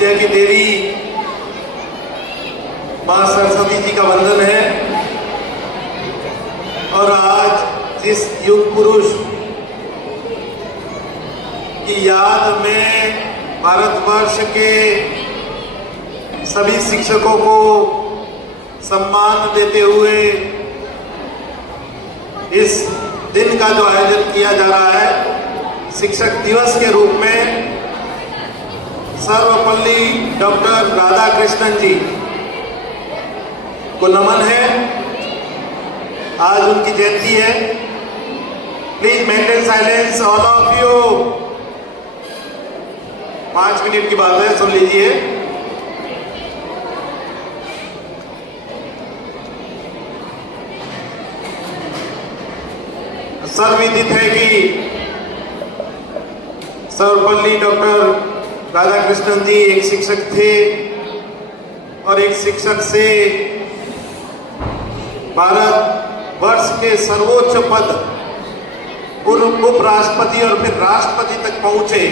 विद्या की देवी मां सरस्वती जी का वंदन है। और आज जिस युग पुरुष की याद में भारतवर्ष के सभी शिक्षकों को सम्मान देते हुए इस दिन का जो आयोजन किया जा रहा है शिक्षक दिवस के रूप में, सर्वपल्ली डॉक्टर राधाकृष्णन जी को नमन है। आज उनकी जयंती है। Please maintain silence all of you. 5 minute की बात है, सुन लीजिए। सर्वविदित है कि सर्वपल्ली डॉक्टर राधाकृष्णन जी एक शिक्षक थे और एक शिक्षक से भारत वर्ष के सर्वोच्च पद उपराष्ट्रपति और फिर राष्ट्रपति तक पहुंचे।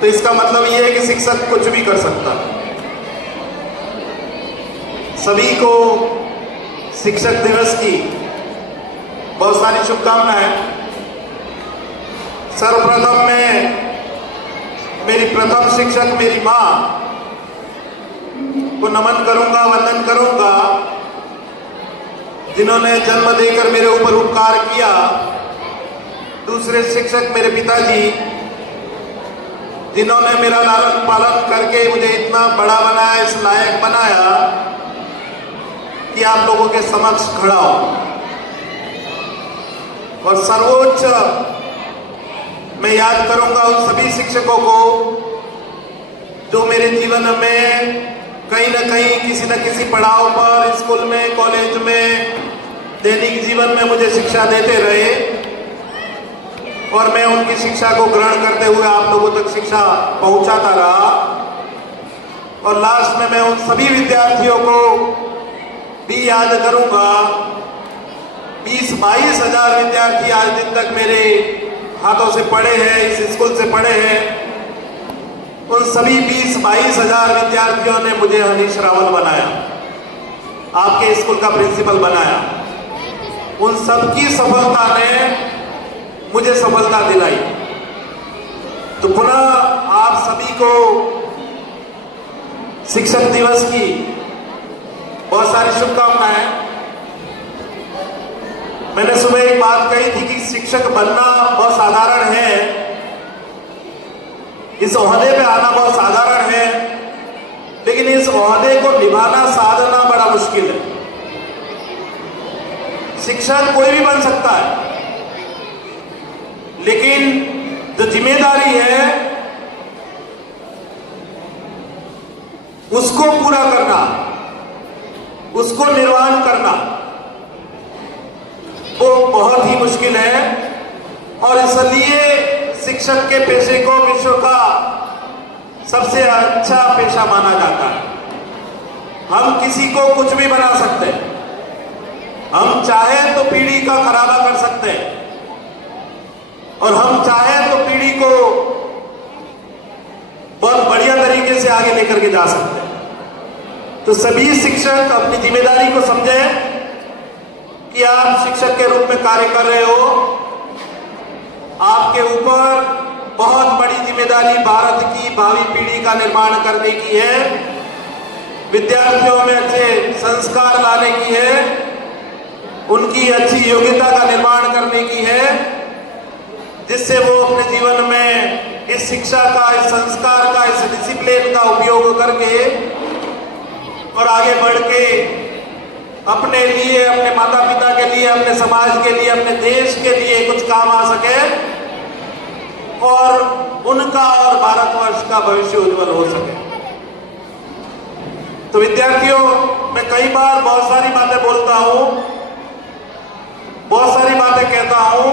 तो इसका मतलब यह है कि शिक्षक कुछ भी कर सकता। सभी को शिक्षक दिवस की बहुत सारी शुभकामनाएं। सर्वप्रथम मैं मेरी प्रथम शिक्षक मेरी मां को नमन करूंगा, वंदन करूंगा, जिन्होंने जन्म देकर मेरे ऊपर उपकार किया। दूसरे शिक्षक मेरे पिताजी, जिन्होंने मेरा लालन पालन करके मुझे इतना बड़ा बनाया, इस लायक बनाया कि आप लोगों के समक्ष खड़ा हूं। और सर्वोच्च मैं याद करूंगा उन सभी शिक्षकों को जो मेरे जीवन में कहीं ना कहीं किसी न किसी पड़ाव पर, स्कूल में, कॉलेज में, दैनिक जीवन में मुझे शिक्षा देते रहे और मैं उनकी शिक्षा को ग्रहण करते हुए आप लोगों तक शिक्षा पहुंचाता रहा। और लास्ट में मैं उन सभी विद्यार्थियों को भी याद करूंगा। 20-22 हजार विद्यार्थी आज दिन तक मेरे हाथों से पढ़े हैं, इस स्कूल से पढ़े हैं। उन सभी 20-22 हजार विद्यार्थियों ने मुझे हनीश रावल बनाया, आपके स्कूल का प्रिंसिपल बनाया। उन सबकी सफलता ने मुझे सफलता दिलाई। तो पुनः आप सभी को शिक्षक दिवस की बहुत सारी शुभकामनाएं। मैंने सुबह एक बात कही थी कि शिक्षक बनना बहुत साधारण है, इस ओहदे पे आना बहुत साधारण है, लेकिन इस ओहदे को निभाना, साधना बड़ा मुश्किल है। शिक्षक कोई भी बन सकता है, लेकिन जो जिम्मेदारी है उसको पूरा करना, उसको निर्वहन करना वो बहुत ही मुश्किल है। और इसलिए शिक्षक के पेशे को विश्व का सबसे अच्छा पेशा माना जाता है। हम किसी को कुछ भी बना सकते हैं, हम चाहे तो पीढ़ी का खराबा कर सकते हैं और हम चाहे तो पीढ़ी को बहुत बढ़िया तरीके से आगे लेकर के जा सकते हैं। तो सभी शिक्षक अपनी जिम्मेदारी को समझें कि आप शिक्षक के रूप में कार्य कर रहे हो। आपके ऊपर बहुत बड़ी जिम्मेदारी भारत की भावी पीढ़ी का निर्माण करने की है, विद्यार्थियों में अच्छे संस्कार लाने की है, उनकी अच्छी योग्यता का निर्माण करने की है, जिससे वो अपने जीवन में इस शिक्षा का, इस संस्कार का, इस डिसिप्लिन का उपयोग करके और आगे बढ़ के अपने लिए, अपने माता पिता के लिए, अपने समाज के लिए, अपने देश के लिए कुछ काम आ सके और उनका और भारतवर्ष का भविष्य उज्जवल हो सके। तो विद्यार्थियों, मैं कई बार बहुत सारी बातें बोलता हूं, बहुत सारी बातें कहता हूं,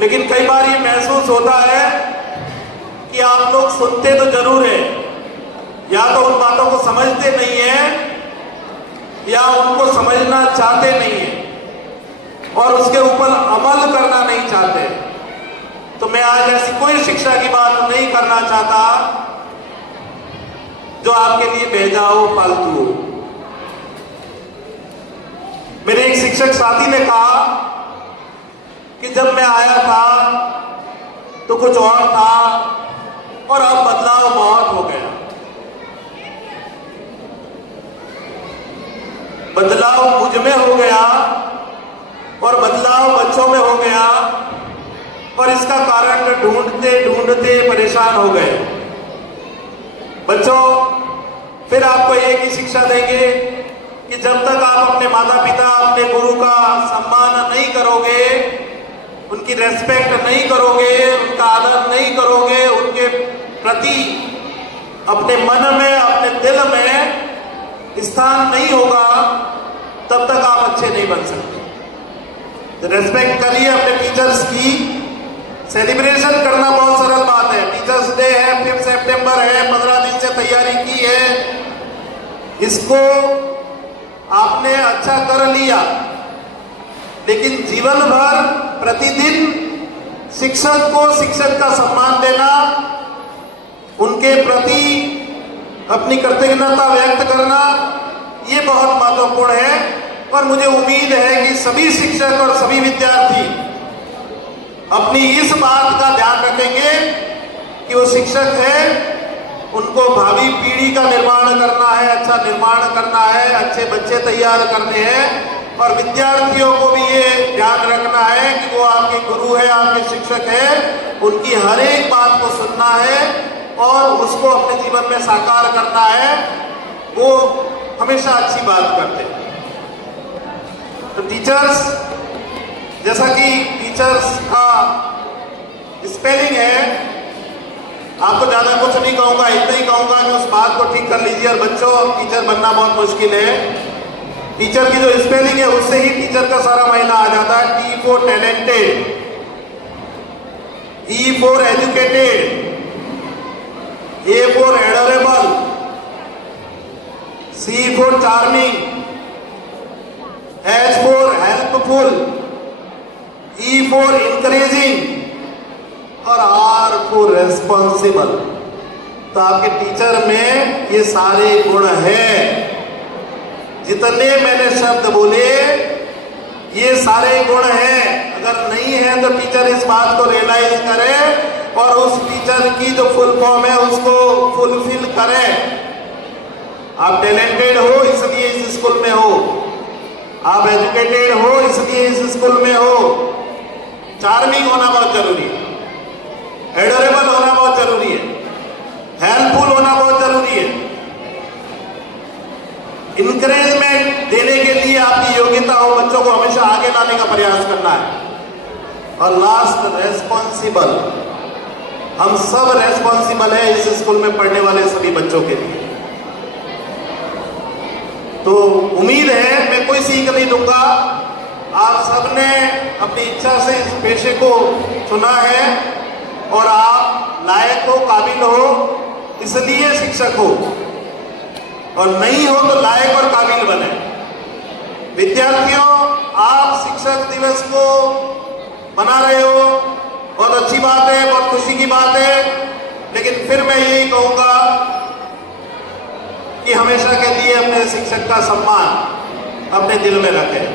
लेकिन कई बार ये महसूस होता है कि आप लोग सुनते तो जरूर है, या तो उन बातों को समझते नहीं है या उनको समझना चाहते नहीं है और उसके ऊपर अमल करना नहीं चाहते। तो मैं आज ऐसी कोई शिक्षा की बात नहीं करना चाहता जो आपके लिए बेजा हो, फालतू हो। मेरे एक शिक्षक साथी ने कहा कि जब मैं आया था तो कुछ और था और अब बदलाव बहुत हो गया। बदलाव मुझ में हो गया और बदलाव बच्चों में हो गया और इसका कारण ढूंढते ढूंढते परेशान हो गए। बच्चों, फिर आपको एक ही शिक्षा देंगे कि जब तक आप अपने माता पिता, अपने गुरु का सम्मान नहीं करोगे, उनकी रेस्पेक्ट नहीं करोगे, उनका आदर नहीं करोगे, उनके प्रति अपने मन में, अपने दिल में स्थान नहीं होगा, तब तक आप अच्छे नहीं बन सकते। रेस्पेक्ट करिए अपने टीचर्स की। सेलिब्रेशन करना बहुत सरल बात है। टीचर्स डे है, 5 सितंबर है, 15 दिन से तैयारी की है, इसको आपने अच्छा कर लिया, लेकिन जीवन भर प्रतिदिन शिक्षक को शिक्षक का सम्मान देना, उनके प्रति अपनी कृतज्ञता व्यक्त करना, ये बहुत महत्वपूर्ण है। और मुझे उम्मीद है कि सभी शिक्षक और सभी विद्यार्थी अपनी इस बात का ध्यान रखेंगे कि वो शिक्षक है, उनको भावी पीढ़ी का निर्माण करना है, अच्छा निर्माण करना है, अच्छे बच्चे तैयार करने हैं। और विद्यार्थियों को भी ये ध्यान रखना है कि वो आपके गुरु है, आपके शिक्षक है, उनकी हर एक बात को सुनना है और उसको अपने जीवन में साकार करना है। वो हमेशा अच्छी बात करते हैं। तो टीचर्स, जैसा कि टीचर्स का स्पेलिंग है, आपको ज्यादा कुछ नहीं कहूंगा, इतना ही कहूंगा कि उस बात को ठीक कर लीजिए। और बच्चों, टीचर बनना बहुत मुश्किल है। टीचर की जो स्पेलिंग है उससे ही टीचर का सारा मायना आ जाता है। T for talented, E for educated, A for adorable, C for charming, H for helpful, E for encouraging और R for responsible। तो आपके टीचर में ये सारे गुण हैं। जितने मैंने शब्द बोले ये सारे गुण हैं। अगर नहीं है तो टीचर इस बात को रियलाइज करे और उस टीचर की जो फुल फॉर्म है उसको फुलफिल करे। आप टैलेंटेड हो इसलिए इस स्कूल में हो, आप एजुकेटेड हो इसलिए इस स्कूल में हो, चार्मिंग होना बहुत जरूरी है, एडोरेबल होना बहुत जरूरी है, हेल्पफुल होना बहुत जरूरी है, इंकरेजमेंट देने के लिए आपकी योग्यता हो, बच्चों को हमेशा आगे लाने का प्रयास करना है। और लास्ट, रेस्पॉन्सिबल। हम सब रेस्पॉन्सिबल है इस स्कूल में पढ़ने वाले सभी बच्चों के लिए। तो उम्मीद है मैं कोई सीख नहीं दूंगा, आप सबने अपनी इच्छा से इस पेशे को चुना है और आप लायक हो, काबिल हो, इसलिए शिक्षक हो, और नहीं हो तो लायक और काबिल बने। विद्यार्थियों, आप शिक्षक दिवस को मना रहे हो, बहुत अच्छी बात है, बहुत खुशी की बात है, लेकिन फिर मैं यही कहूंगा कि हमेशा के लिए अपने शिक्षक का सम्मान अपने दिल में रखें।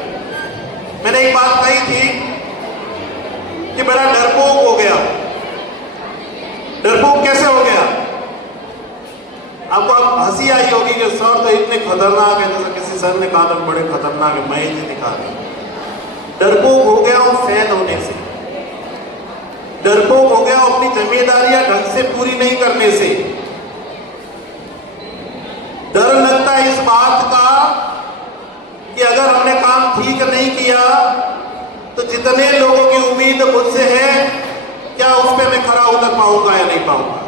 मैंने एक बात कही थी कि बड़ा डरपोक हो गया। डरपोक कैसे हो गया? आपको अब हंसी आई होगी कि सर तो इतने खतरनाक है, जैसे किसी सर ने कहा था बड़े खतरनाक है, मैं ही दिखा रही। डरपोक हो गया हूं फेल होने से, डरपोक हो गया हूं अपनी जिम्मेदारियां ढंग से पूरी नहीं करने से। डर लगता है इस बात का कि अगर हमने काम ठीक नहीं किया तो जितने लोगों की उम्मीद मुझसे है, क्या उस पर मैं खरा उतर पाऊंगा या नहीं पाऊंगा।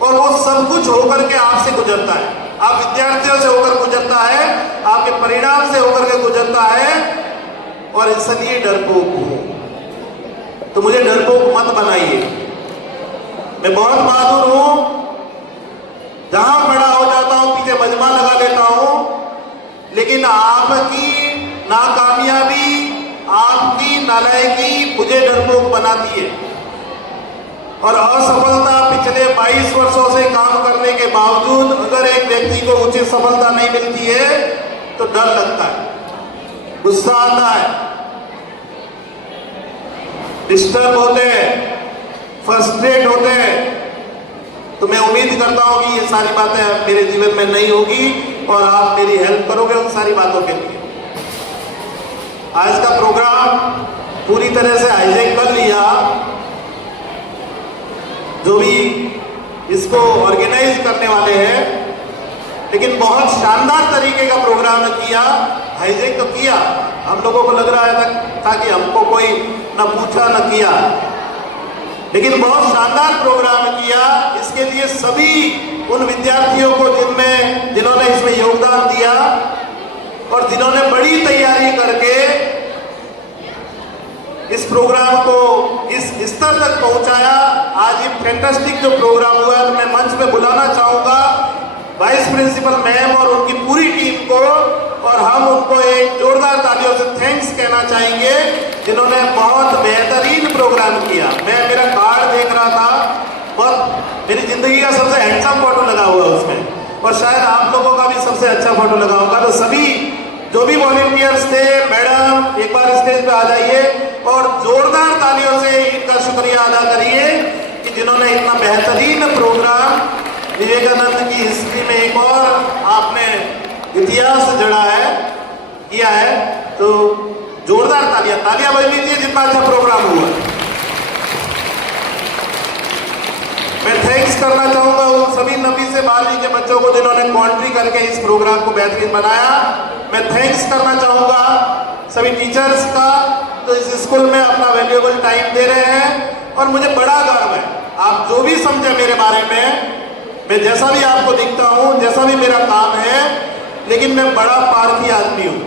और वो सब कुछ होकर के आपसे गुजरता है, आप विद्यार्थियों से होकर गुजरता है, आपके परिणाम से होकर के गुजरता है, और इसलिए डरपोक हूं। तो मुझे डरपोक मत बनाइए। मैं बहुत बहादुर हूं, जहां बड़ा हो जाता हूं पीछे मजमा लगा लेता हूं, लेकिन आपकी नाकामयाबी, आपकी नालायकी मुझे डरपोक बनाती है। और असफलता पिछले 22 वर्षों से काम करने के बावजूद अगर एक व्यक्ति को उचित सफलता नहीं मिलती है तो डर लगता है, गुस्सा आता है, डिस्टर्ब होते हैं, फ्रस्ट्रेट होते हैं। तो मैं उम्मीद करता हूं कि ये सारी बातें मेरे जीवन में नहीं होगी और आप मेरी हेल्प करोगे उन सारी बातों के लिए। आज का प्रोग्राम पूरी तरह से हाईजैक कर लिया, जो भी इसको ऑर्गेनाइज करने वाले हैं, लेकिन बहुत शानदार तरीके का प्रोग्राम किया। हाईजैक तो किया, हम लोगों को लग रहा था कि हमको कोई न पूछा न किया, लेकिन बहुत शानदार प्रोग्राम किया। इसके लिए सभी उन विद्यार्थियों को जिन्होंने इसमें योगदान दिया और जिन्होंने बड़ी तैयारी करके इस प्रोग्राम को इस स्तर तक पहुंचाया। आज ये फैंटास्टिक जो प्रोग्राम हुआ है, तो मैं मंच पे बुलाना चाहूंगा वाइस प्रिंसिपल मैम और उनकी पूरी टीम को, और हम उनको एक जोरदार तालियों से थैंक्स कहना चाहेंगे, जिन्होंने बहुत बेहतरीन प्रोग्राम किया। मैं मेरा कार्ड देख रहा था, बहुत मेरी जिंदगी का सबसे हैंडसम फोटो लगा हुआ है उसमें, और शायद आप लोगों का भी सबसे अच्छा फोटो लगा होगा। तो सभी जो भी वॉलंटियर्स थे, मैडम एक बार स्टेज पे आ जाइए और जोरदार तालियों से इनका शुक्रिया अदा करिए कि जिन्होंने इतना बेहतरीन प्रोग्राम विवेकानंद की हिस्ट्री में एक और आपने इतिहास जड़ा है, किया है। तो जोरदार तालियां बज लीजिए जितना अच्छा प्रोग्राम हुआ। मैं थैंक्स करना चाहूंगा उन सभी 9वीं से 12वीं के बच्चों को जिन्होंने कॉन्ट्री करके इस प्रोग्राम को बेहतरीन बनाया। मैं थैंक्स करना चाहूंगा सभी टीचर्स का, तो इस स्कूल में अपना वैल्यूएबल टाइम दे रहे हैं। और मुझे बड़ा गर्व है, आप जो भी समझे मेरे बारे में, मैं जैसा भी आपको दिखता हूं, जैसा भी मेरा काम है, लेकिन मैं बड़ा पारखी आदमी हूं।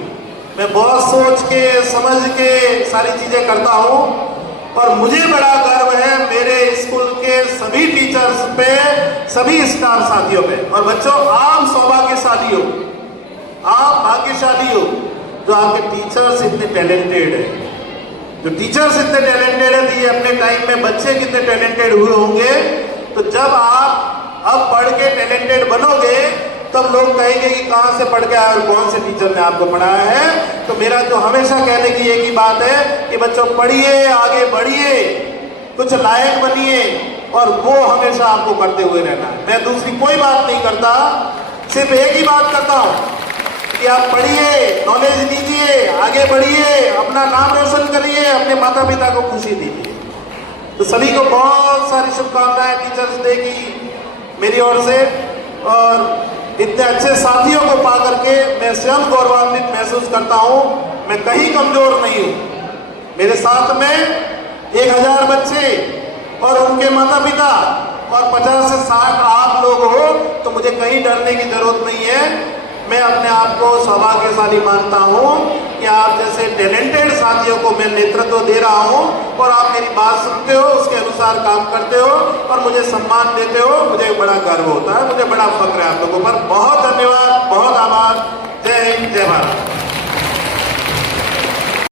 मैं बहुत सोच के समझ के सारी चीजें करता हूं, और मुझे बड़ा गर्व है मेरे स्कूल के सभी टीचर्स पे, सभी स्टाफ साथियों पे। और बच्चों, आप सौभाग्यशाली हो, आप भाग्यशाली हो जो आपके टीचर्स इतने टैलेंटेड है। जो टीचर्स इतने टैलेंटेड है, तो ये अपने टाइम में बच्चे कितने टैलेंटेड हुए होंगे। तो जब आप अब पढ़ के टैलेंटेड बनोगे, तब लोग कहेंगे कि कहां से पढ़ के आए और कौन से टीचर ने आपको पढ़ाया है। तो मेरा जो हमेशा कहने की एक ही बात है कि बच्चों पढ़िए, आगे बढ़िए, कुछ लायक बनिए, और वो हमेशा आपको करते हुए रहना है। मैं दूसरी कोई बात नहीं करता, सिर्फ एक ही बात करता हूं कि आप पढ़िए, नॉलेज लीजिए, आगे बढ़िए, अपना नाम रोशन करिए, अपने माता पिता को खुशी दीजिए। तो सभी को बहुत सारी शुभकामनाएं टीचर्स डे की मेरी ओर से। और इतने अच्छे साथियों को पा करके मैं स्वयं गौरवान्वित महसूस करता हूं। मैं कहीं कमजोर नहीं हूं। मेरे साथ में 1000 बच्चे और उनके माता पिता और 50 से 60 आप लोग हो, तो मुझे कहीं डरने की जरूरत नहीं है। मैं अपने आप को सौभाग्यशाली मानता हूं कि आप जैसे टैलेंटेड साथियों को मैं नेतृत्व दे रहा हूं, और आप मेरी बात सुनते हो, उसके अनुसार काम करते हो और मुझे सम्मान देते हो। मुझे बड़ा गर्व होता है, मुझे बड़ा फक्र है आप लोगों पर। बहुत धन्यवाद, बहुत आभार। जय हिंद, जय भारत।